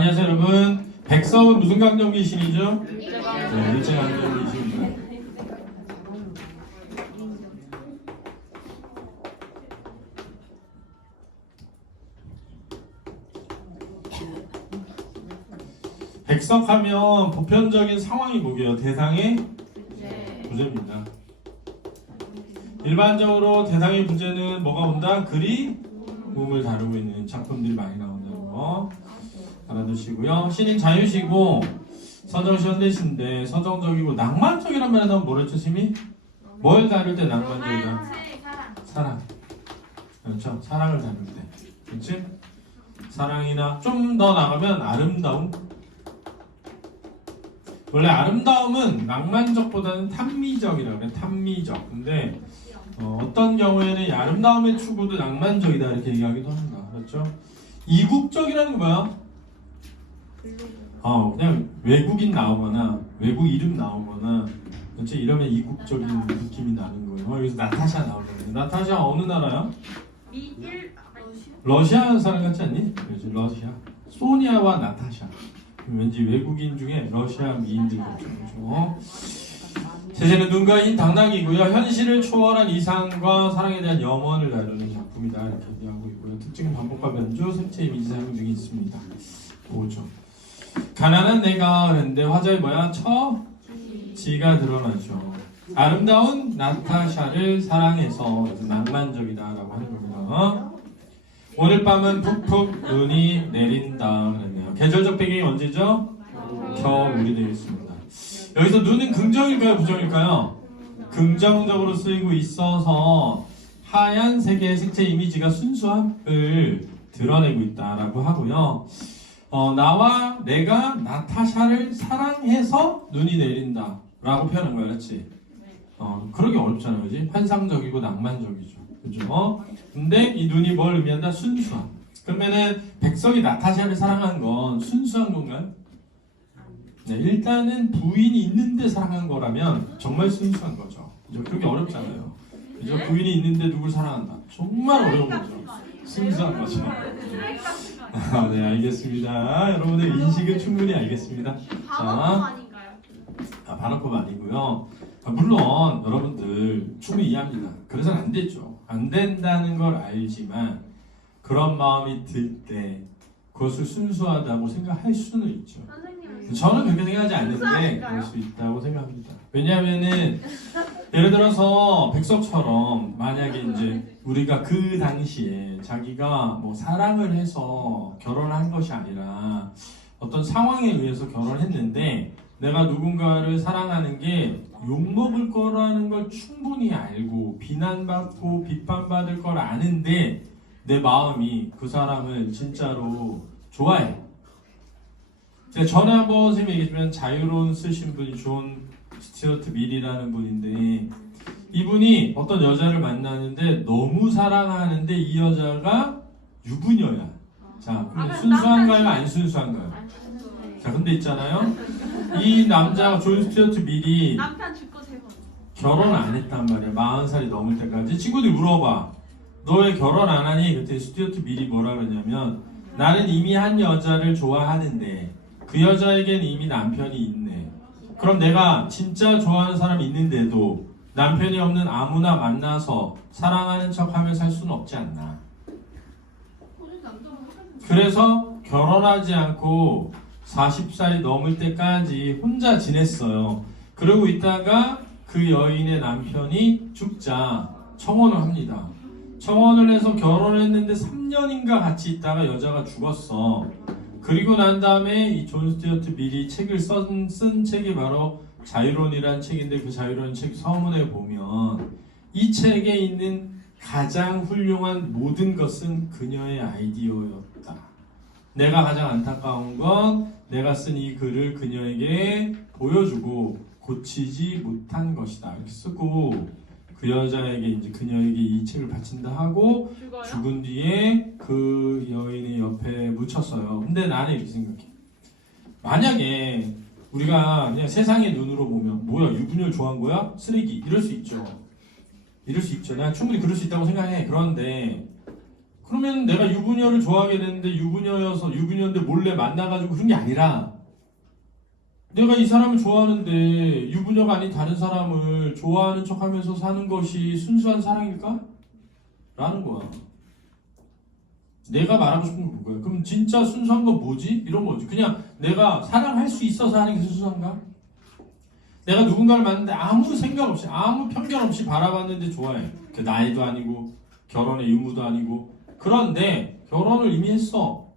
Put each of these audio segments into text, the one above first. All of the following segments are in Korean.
안녕하세요 여러분. 백석은 무슨 강정미신이죠? 네, 일제 강정미신입니다. 백석하면 보편적인 상황이 뭐게요? 대상의 부재입니다. 일반적으로 대상의 부재는 뭐가 온다? 그리움을 다루고 있는 작품들이 많이 나온다는 거 알아두시고요. 시는 자유시고 서정시 현대시인데 서정적이고 낭만적이란 말에 나오면 뭐랬죠? 심이? 뭘 다룰 때 낭만적이다? 사랑. 그렇죠? 사랑을 다룰 때. 그렇지? 사랑이나 좀 더 나가면 아름다움. 원래 아름다움은 낭만적보다는 탐미적이라고 그래. 탐미적. 근데 어떤 경우에는 이 아름다움의 추구도 낭만적이다 이렇게 얘기하기도 합니다. 그렇죠? 이국적이라는 게 뭐야? 그냥 외국인 나오거나 외국 이름 나오거나 그렇죠? 이러면 이국적인 느낌이 나는 거예요. 여기서 나타샤 나오거든요. 나타샤 어느 나라야? 러시아 사람 같지 않니? 그렇지, 러시아. 소니아와 나타샤. 왠지 외국인 중에 러시아 미인들 같죠. 제재는 눈과 흰 당나귀고요. 현실을 초월한 이상과 사랑에 대한 염원을 다루는 작품이다 이렇게 얘기하고 있고요. 특징은 반복과 변주, 색채 이미지 사용 등이 있습니다. 보죠. 가난한 내가 그랬는데 화자의 뭐야? 처지가 드러나죠. 아름다운 나타샤를 사랑해서 낭만적이다라고 하는 겁니다. 오늘 밤은 푹푹 눈이 내린다 그랬네요. 계절적 배경이 언제죠? 겨울이 되겠습니다. 여기서 눈은 긍정일까요? 부정일까요? 긍정적으로 쓰이고 있어서 하얀색의 색채 이미지가 순수함을 드러내고 있다라고 하고요. 나와 내가 나타샤를 사랑해서 눈이 내린다 라고 표현한 거야. 그렇지? 그러기 어렵잖아요. 그지? 환상적이고 낭만적이죠. 그죠? 근데 이 눈이 뭘 의미한다? 순수함. 그러면은 백석이 나타샤를 사랑한 건 순수한 건가요? 네, 일단은 부인이 있는데 사랑한 거라면 정말 순수한 거죠. 그죠? 그러기 어렵잖아요. 그죠? 부인이 있는데 누굴 사랑한다. 정말 어려운 거죠. 순수한 거죠. 네, 알겠습니다. 여러분의 인식은 충분히 알겠습니다. 자, 반어법 아니고요. 물론 여러분들 충분히 이해합니다. 그래서는 안 되죠. 안 된다는 걸 알지만 그런 마음이 들 때 그것을 순수하다고 생각할 수는 있죠. 저는 그렇게 생각하지 않는데 그럴 수 있다고 생각합니다. 왜냐하면은 예를 들어서 백석처럼 만약에 이제 우리가 그 당시에 자기가 뭐 사랑을 해서 결혼한 것이 아니라 어떤 상황에 의해서 결혼했는데 내가 누군가를 사랑하는 게 욕먹을 거라는 걸 충분히 알고 비난받고 비판받을 걸 아는데 내 마음이 그 사람을 진짜로 좋아해. 제가 전에 한번 선생님이 얘기했지만 자유로운 쓰신 분이 존 스튜어트 밀이라는 분인데 이분이 어떤 여자를 만나는데 너무 사랑하는데 이 여자가 유부녀야. 자, 근데 순수한가요? 안 순수한가요? 자, 근데 있잖아요. 이 남자 존 스튜어트 밀이 남편 죽고 세 번. 결혼 안 했단 말이야. 40살이 넘을 때까지. 친구들이 물어봐. 너 왜 결혼 안 하니? 그때 스튜어트 밀이 뭐라 그러냐면 나는 이미 한 여자를 좋아하는데 그 여자에겐 이미 남편이 있네. 그럼 내가 진짜 좋아하는 사람이 있는데도 남편이 없는 아무나 만나서 사랑하는 척하며 살 수는 없지 않나. 그래서 결혼하지 않고 40살이 넘을 때까지 혼자 지냈어요. 그러고 있다가 그 여인의 남편이 죽자 청혼을 합니다. 청혼을 해서 결혼했는데 3년인가 같이 있다가 여자가 죽었어. 그리고 난 다음에 이 존 스튜어트 밀이 책을 쓴 책이 바로 자유론이라는 책인데 그 자유론 책 서문에 보면 이 책에 있는 가장 훌륭한 모든 것은 그녀의 아이디어였다. 내가 가장 안타까운 건 내가 쓴 이 글을 그녀에게 보여주고 고치지 못한 것이다. 이렇게 쓰고 그 여자에게 이제 그녀에게 이 책을 바친다 하고 죽은 뒤에 그 여인의 옆에 묻혔어요. 근데 나는 이렇게 생각해. 만약에 우리가 그냥 세상의 눈으로 보면 뭐야 유부녀를 좋아한 거야? 쓰레기 이럴 수 있죠. 이럴 수 있죠. 내가 충분히 그럴 수 있다고 생각해. 그런데 그러면 내가 유부녀를 좋아하게 됐는데 유부녀인데 몰래 만나가지고 그런 게 아니라 내가 이 사람을 좋아하는데 유부녀가 아닌 다른 사람을 좋아하는 척하면서 사는 것이 순수한 사랑일까? 라는 거야. 내가 말하고 싶은 건 그거야. 그럼 진짜 순수한 건 뭐지? 이런 거지. 그냥 내가 사랑할 수 있어서 하는 게 순수한가? 내가 누군가를 만났는데 아무 생각 없이 아무 편견 없이 바라봤는데 좋아해. 그 나이도 아니고 결혼의 유무도 아니고 그런데 결혼을 이미 했어.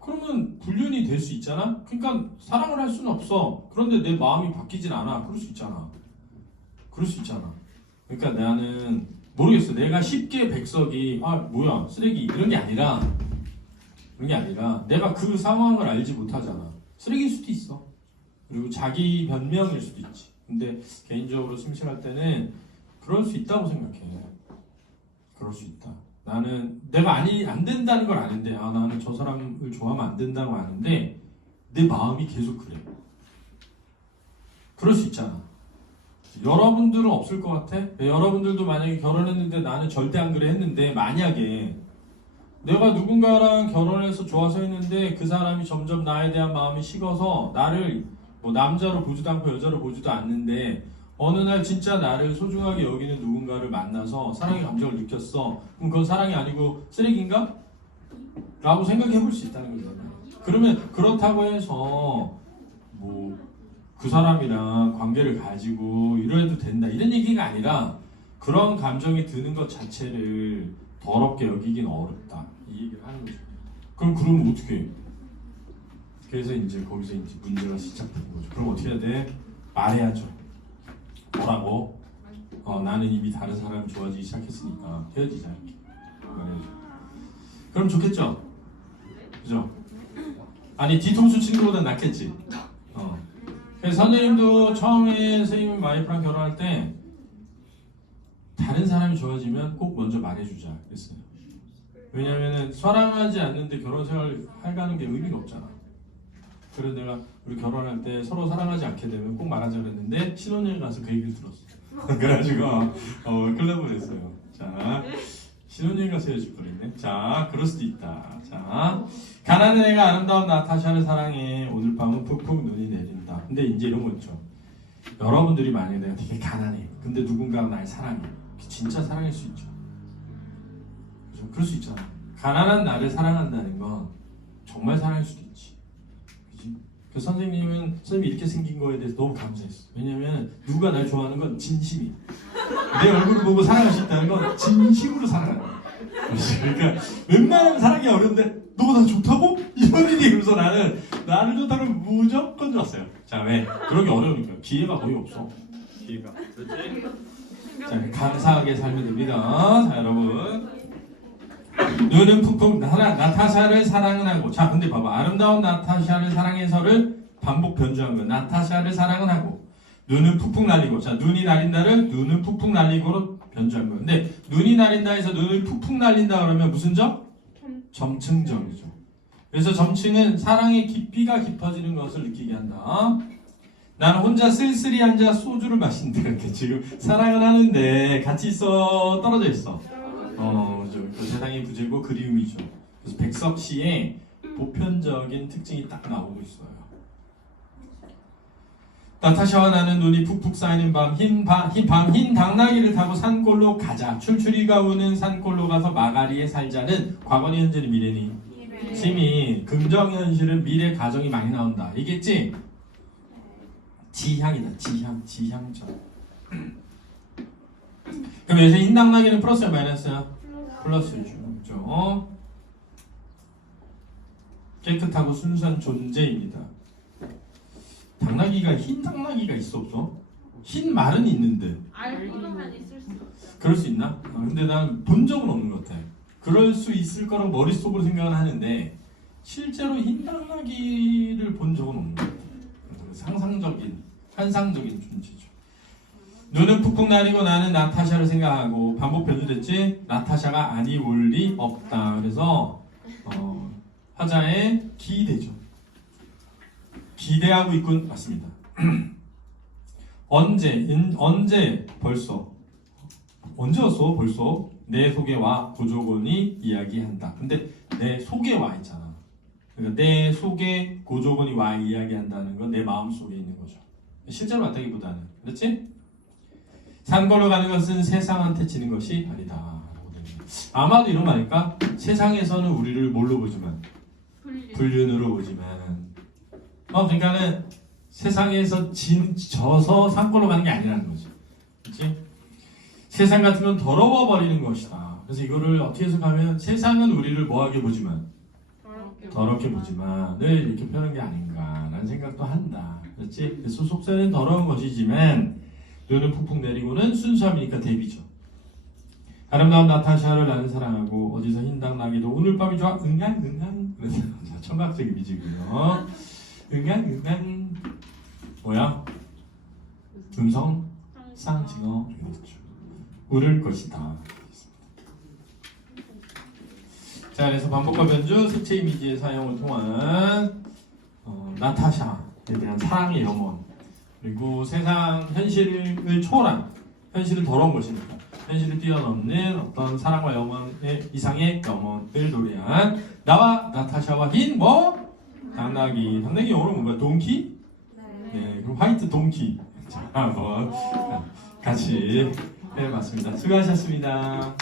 그러면 불륜이 될 수 있잖아? 그러니까 사랑을 할 수는 없어. 그런데 내 마음이 바뀌진 않아. 그럴 수 있잖아. 그럴 수 있잖아. 그러니까 나는 모르겠어. 내가 쉽게 백석이 뭐야 쓰레기 이런 게 아니라 내가 그 상황을 알지 못하잖아. 쓰레기일 수도 있어. 그리고 자기 변명일 수도 있지. 근데 개인적으로 심심할 때는 그럴 수 있다고 생각해. 그럴 수 있다. 나는 내가 안 된다는 걸 아는데 나는 저 사람을 좋아하면 안 된다고 아는데 내 마음이 계속 그래. 그럴 수 있잖아. 여러분들은 없을 것 같아? 여러분들도 만약에 결혼했는데 나는 절대 안 그래 했는데 만약에 내가 누군가랑 결혼해서 좋아서 했는데 그 사람이 점점 나에 대한 마음이 식어서 나를 뭐 남자로 보지도 않고 여자로 보지도 않는데 어느 날 진짜 나를 소중하게 여기는 누군가를 만나서 사랑의 감정을 느꼈어. 그럼 그건 사랑이 아니고 쓰레기인가? 라고 생각해 볼 수 있다는 거잖아요. 그러면 그렇다고 해서 뭐 그 사람이랑 관계를 가지고 이래도 된다 이런 얘기가 아니라 그런 감정이 드는 것 자체를 더럽게 여기긴 어렵다 이 얘기를 하는 거죠. 그럼 어떻게 해? 그래서 이제 거기서 이제 문제가 시작되는 거죠. 그럼 어떻게 해야 돼? 말해야죠. 뭐라고? 나는 이미 다른 사람을 좋아하기 시작했으니까 헤어지자 이렇게 말해야죠. 그럼 좋겠죠? 그죠? 아니 뒤통수 치는 것보다 낫겠지? 그래서 선생님도 처음에 선생님 와이프랑 결혼할 때 다른 사람이 좋아지면 꼭 먼저 말해주자 그랬어요. 왜냐면은 사랑하지 않는데 결혼 생활을 해가는 게 의미가 없잖아. 그래서 내가 우리 결혼할 때 서로 사랑하지 않게 되면 꼭 말하자 그랬는데 신혼여행 가서 그 얘기를 들었어. 그래가지고 클럽을 했어요. 자, 신혼여행 가서 헤어질 뻔했네. 자, 그럴 수도 있다. 자, 가난한 애가 아름다운 나타샤를 사랑해. 오늘 밤은 푹푹 눈이 내린다. 근데 이제 이런 거 있죠. 여러분들이 만약에 내가 되게 가난해. 근데 누군가가 날 사랑해. 진짜 사랑할 수 있죠. 그죠? 그럴 수 있잖아. 가난한 나를 사랑한다는 건 정말 사랑할 수도 있지. 그지? 그 선생님이 이렇게 생긴 거에 대해서 너무 감사했어. 왜냐면 누가 날 좋아하는 건 진심이야. 내 얼굴을 보고 사랑할 수 있다는 건 진심으로 사랑하는 거야. 그러니까 웬만하면 사랑이 어려운데 너가 나 좋다고? 이런 일이 그래서 나를 좋다면 무조건 좋았어요. 자, 왜? 그런 게 어려우니까 기회가 거의 없어. 기회가. 그렇지? 자, 감사하게 살면 됩니다. 자, 여러분. 눈은 푹푹 나타샤를 사랑은 하고. 자, 근데 봐봐. 아름다운 나타샤를 사랑해서를 반복 변주한 거야. 나타샤를 사랑은 하고. 눈은 푹푹 날리고. 자, 눈이 날린다를 눈은 푹푹 날리고로 변주한 거야. 근데 눈이 날린다 해서 눈을 푹푹 날린다 그러면 무슨 점? 점층점이죠. 그래서 점층은 사랑의 깊이가 깊어지는 것을 느끼게 한다. 나는 혼자 쓸쓸히 앉아 소주를 마신다. 이렇게 지금 사랑을 하는데 같이 있어 떨어져 있어. 그 세상의 부질고 그리움이죠. 그래서 백석 씨의 보편적인 특징이 딱 나오고 있어요. 나타샤와 나는 눈이 푹푹 쌓이는 밤, 흰 당나귀를 타고 산골로 가자. 출출이가 우는 산골로 가서 마가리에 살자는 과거니 현재니 미래니. 심이 긍정현실은 미래 가정이 많이 나온다. 이겠지? 지향이다. 지향적. 그럼 여기서 흰 당나귀는 플러스야 마이너스야? 플러스죠. 그렇죠? 깨끗하고 순수한 존재입니다. 당나귀가 흰 당나귀가 있어 없어? 흰 말은 있는데 알고만 있을 수 없어. 그럴 수 있나? 근데 난 본 적은 없는 것 같아. 그럴 수 있을 거라고 머릿속으로 생각은 하는데 실제로 흰 당나귀를 본 적은 없는 것 같아. 환상적인 존재죠. 눈은 푹푹 날리고 나는 나타샤를 생각하고 반복 변주됐지? 나타샤가 아니올 리 없다. 그래서 화자의 기대죠. 기대하고 있군. 맞습니다. 언제 벌써 언제였어 벌써 내 속에 와 고조건이 이야기한다. 근데 내 속에 와 있잖아. 그러니까 내 속에 고조건이 와 이야기한다는 건 내 마음 속에 있는 거죠. 실제로 맞다기보다는. 그렇지? 산 걸어가는 것은 세상한테 지는 것이 아니다. 아마도 이런 말일까? 세상에서는 우리를 뭘로 보지만 불륜으로 보지만 그러니까는 세상에서 져서 산골로 가는 게 아니라는 거지. 그렇지? 세상 같으면 더러워 버리는 것이다. 그래서 이거를 어떻게 해석하면 세상은 우리를 뭐하게 보지만 더럽게 보지만 늘 이렇게 표현한 게 아닌가라는 생각도 한다. 그렇지? 그래서 속세는 더러운 것이지만 눈은 푹푹 내리고는 순수함이니까 대비죠. 아름다운 나타샤를 나는 사랑하고 어디서 흰당 나기도 오늘 밤이 좋아 응앙 그래서 청각적 이미지고요. 응앙 뭐야? 음성 쌍징어 그렇죠. 울을 것이다. 자, 그래서 반복과 변주 색채 이미지의 사용을 통한 나타샤에 대한 사랑의 염원 그리고 세상 현실을 초월한 현실은 더러운 것이니까 현실을 뛰어넘는 어떤 사랑과 영원의 이상의 영원을 노래한 나와 나타샤와 흰 당나귀 영어로 뭔가 동키? 네, 그럼 화이트 동키. 자, 한번 같이 해봤습니다. 수고하셨습니다.